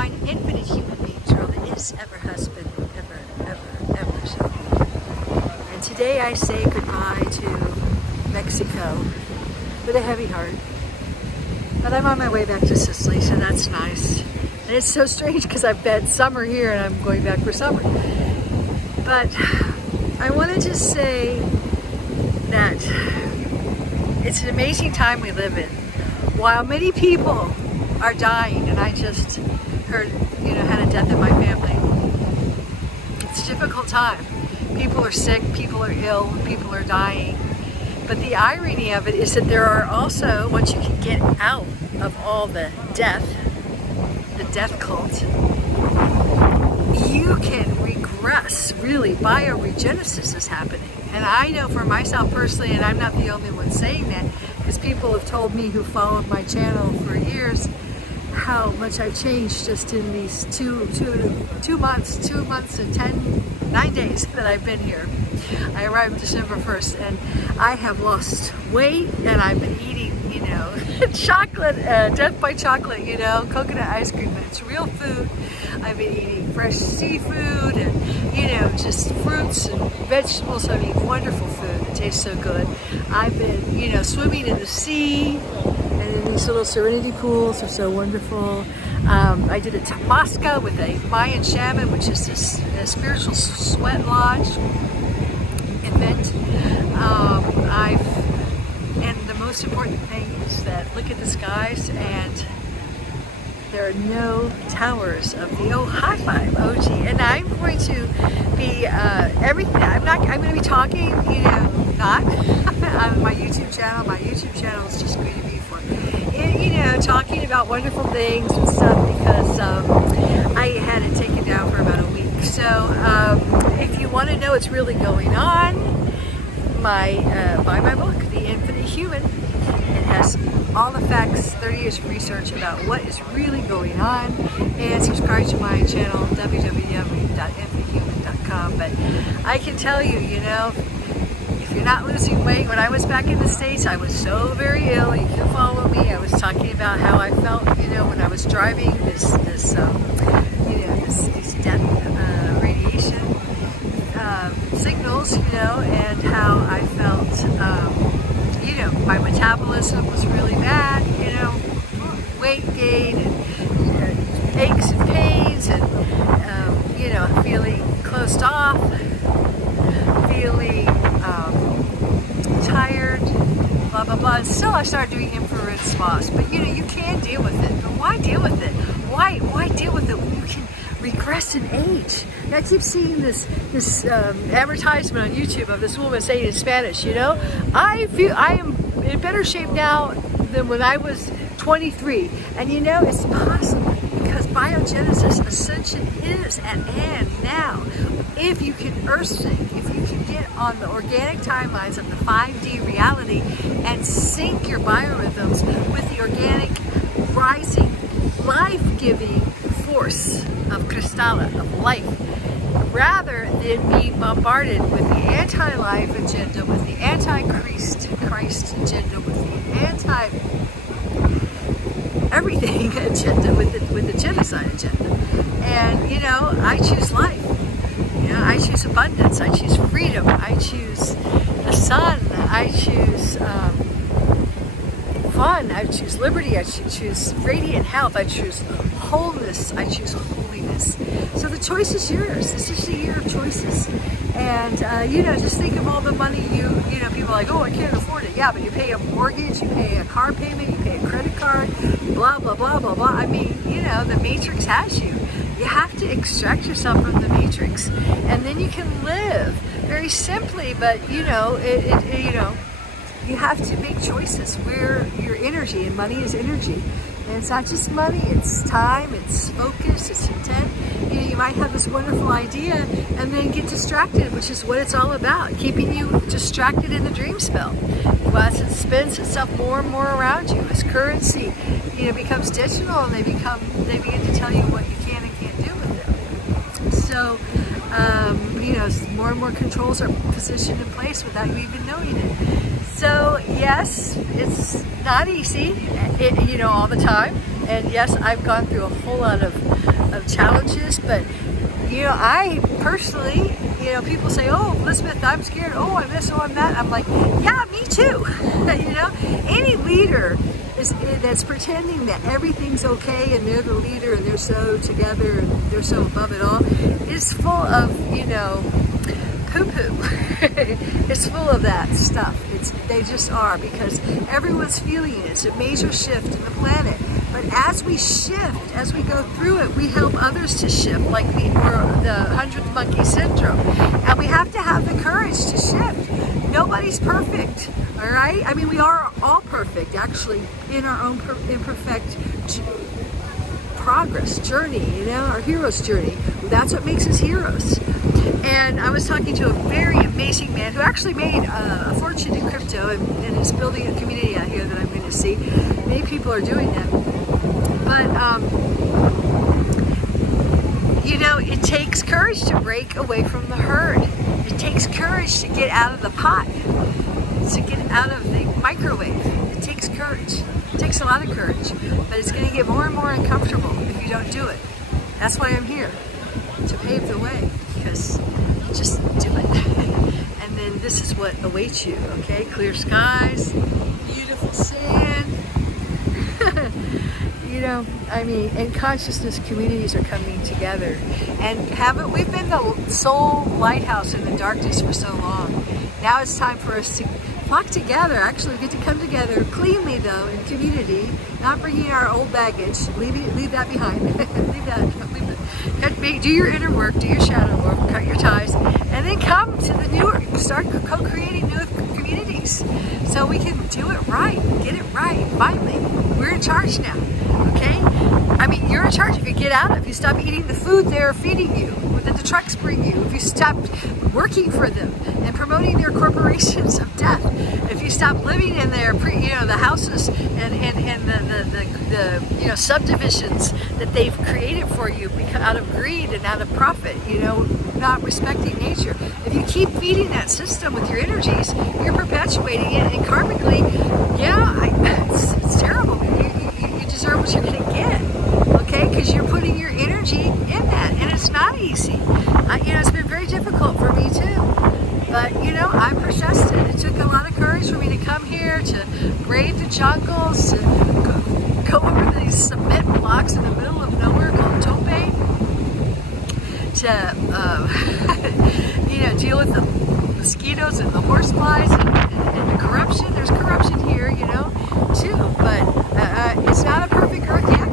find infinite human beings world that is, ever has been, ever shall be. And today I say goodbye to Mexico with a heavy heart. But I'm on my way back to Sicily, so that's nice. And it's so strange because I've had summer here and I'm going back for summer. But I want to just say that it's an amazing time we live in. While many people are dying, and I just heard, had a death in my family. It's a difficult time. People are sick, people are ill, people are dying. But the irony of it is that there are also, once you can get out of all the death cult, you can regress, really. Bioregenesis is happening. And I know for myself personally, and I'm not the only one saying that, because people have told me who followed my channel for years how much I've changed just in these two months and 9 days that I've been here. I arrived December 1st and I have lost weight, and I've been eating, chocolate, death by chocolate, coconut ice cream, but it's real food. I've been eating fresh seafood and, just fruits and vegetables. I mean, wonderful food. It tastes so good. I've been, swimming in the sea, and in these little serenity pools are so wonderful. I did a Tamasca with a Mayan shaman, which is this spiritual sweat lodge event. And the most important thing is that look at the skies, and there are no towers of the high five OG. And I'm going to be everything. I'm going to be talking, not on my YouTube channel. My YouTube channel is just going to be for, talking about wonderful things and stuff, because I had it taken down for about a week. So if you want to know what's really going on, buy my book, The Infinite Human. It has all the facts, 30 years of research about what is really going on, and subscribe to my channel, www.infinitehuman.com. But I can tell you, if you're not losing weight, when I was back in the States, I was so very ill. You can follow me. I was talking about how I felt, when I was driving these death radiation signals, and how I felt, my metabolism was really bad, weight gain and aches and pains and, feeling closed off, feeling tired, blah, blah, blah. And still I started doing infrared spas. But, you can deal with it. But why deal with it? Why deal with it when you can regress in age? And I keep seeing this advertisement on YouTube of this woman saying in Spanish, I feel I am in better shape now than when I was 23. And it's possible, because biogenesis, Ascension is at hand now. If you can earth sync, if you can get on the organic timelines of the 5D reality and sync your biorhythms with the organic rising life-giving force of Kristalla, of life, rather than be bombarded with the anti-life agenda, with the anti-Christ agenda, with the anti-everything agenda, with the genocide agenda. And, I choose life. I choose abundance. I choose freedom. I choose the sun. I choose fun. I choose liberty. I choose radiant health. I choose wholeness. I choose holiness. So the choice is yours. This is the year of choices. And, just think of all the money people are like, oh, I can't afford it. Yeah, but you pay a mortgage, you pay a car payment, you pay a credit card, blah, blah, blah, blah, blah. I mean, the matrix has you. You have to extract yourself from the matrix, and then you can live very simply. But you have to make choices where your energy, and money is energy, and it's not just money. It's time. It's focus. It's intent. You might have this wonderful idea and then get distracted, which is what it's all about, keeping you distracted in the dream spell. As it spins itself more and more around you, as currency, becomes digital, and they begin to tell you what you can and can't do with it. So, more and more controls are positioned in place without you even knowing it. So yes, it's not easy, all the time. And yes, I've gone through a whole lot of challenges, but you know, I personally, you know, people say, oh, Elizabeth, I'm scared, oh, I'm this, oh, I'm that. I'm like, yeah, me too. You know, any leader that's pretending that everything's okay and they're the leader and they're so together and they're so above it all is full of, you know, poo-poo. It's full of that stuff. They just are, because everyone's feeling it. It's a major shift in the planet. But as we shift, as we go through it, we help others to shift, like we're the 100th monkey syndrome. And we have to have the courage to shift. Nobody's perfect, all right? I mean, we are all perfect, actually, in our own imperfect progress, journey, you know, our hero's journey. That's what makes us heroes. And I was talking to a very amazing man who actually made a fortune in crypto and is building a community out here that I'm going to see. Many people are doing that. But, you know, it takes courage to break away from the herd. It takes courage to get out of the pot, to get out of the microwave. It takes courage. It takes a lot of courage. But it's going to get more and more uncomfortable if you don't do it. That's why I'm here, to pave the way. Because you just do it. And then this is what awaits you, okay? Clear skies, beautiful sand. You know, I mean, and consciousness communities are coming together. And we've been the sole lighthouse in the darkness for so long. Now it's time for us to flock together, actually get to come together cleanly though, in community, not bringing our old baggage, leave that behind. leave that. Do your inner work, do your shadow work, cut your ties, and then come to the newer, start co-creating new communities so we can do it right, get it right, finally. We're in charge now, okay? I mean, you're in charge if you get out of, if you stop eating the food they're feeding you, that the trucks bring you, if you stop working for them and promoting their corporations of death, if you stop living in their, the houses and the subdivisions that they've created for you out of greed and out of profit, not respecting nature. If you keep feeding that system with your energies, you're perpetuating it, and karmically, it's terrible. You deserve what you're going to get, okay? Because you're putting your energy in that, and it's not easy. It's been very difficult for me too. But, I persisted. It took a lot of courage for me to come here, to brave the jungles, to go over these cement blocks in the middle of nowhere called Tope, to, deal with the mosquitoes and the horseflies and the corruption. There's corruption here, too. But it's not a perfect earth yet.